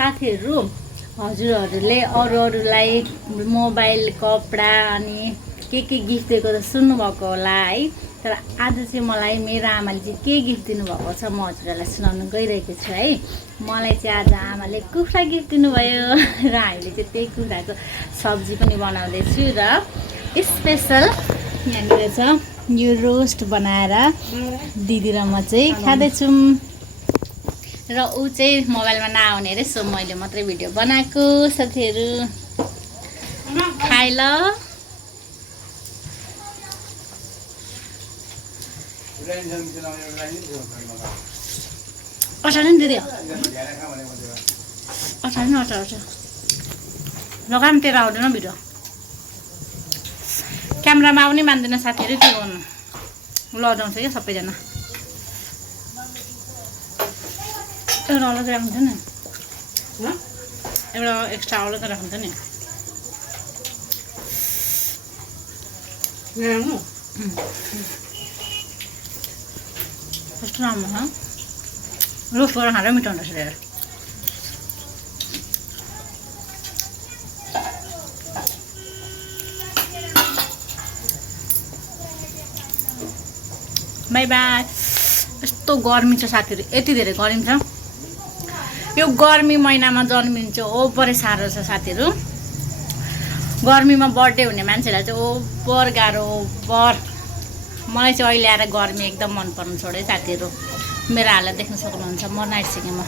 साथीहरू हजुरहरूले अरूलाई मोबाइल कपडा अनि के गिफ्ट दिएको त सुन्नुभएको होला है। तर आज चाहिँ मलाई मेरो आमाले चाहिँ के गिफ्ट दिनुभएको छ म हजुरहरूलाई सुनाउन गइरहेको छु है। मलाई चाहिँ आज आमाले कुखुरा गिफ्ट दिनुभयो र हामीले चाहिँ त्यही कुखुराको सब्जी पनि बनाउँदैछु र स्पेसल यहाँनिर छ यो रोस्ट बनाएर दिदी र म चाहिँ खाँदैछौँ र ऊ चाहिँ मोबाइलमा नआउने रे, सो मैले मात्रै भिडियो बनाएको। साथीहरू खाइ ल। अचार नि दिदी, अचार नि अचार लगाम तेरो आउँदैन भिडियो, क्यामेरामा आउने मान्दैन साथीहरू, के गर्नु लजाउँछ क्या सबैजना। एउटा अलग राख्नु नि, एउटा एक्स्ट्रा अलग राख्नु नि। कस्तो राम्रो छ, रोस्ट गरेर खाँदा मिठो हुन्छ रहेछ। By by. यस्तो गर्मी छ साथीहरू, यति धेरै गर्मी छ। यो गर्मी महिनामा जन्मिन्छ ओभरै साह्रो छ साथीहरू। गर्मीमा बर्थडे हुने मान्छेलाई चाहिँ ओभर गाह्रो ओभर। मलाई चाहिँ अहिले आएर गर्मी एकदम मन पर्नु छोड्यो साथीहरू। मेरो हालत देख्न सक्नुहुन्छ, म नाइट सिकेमा।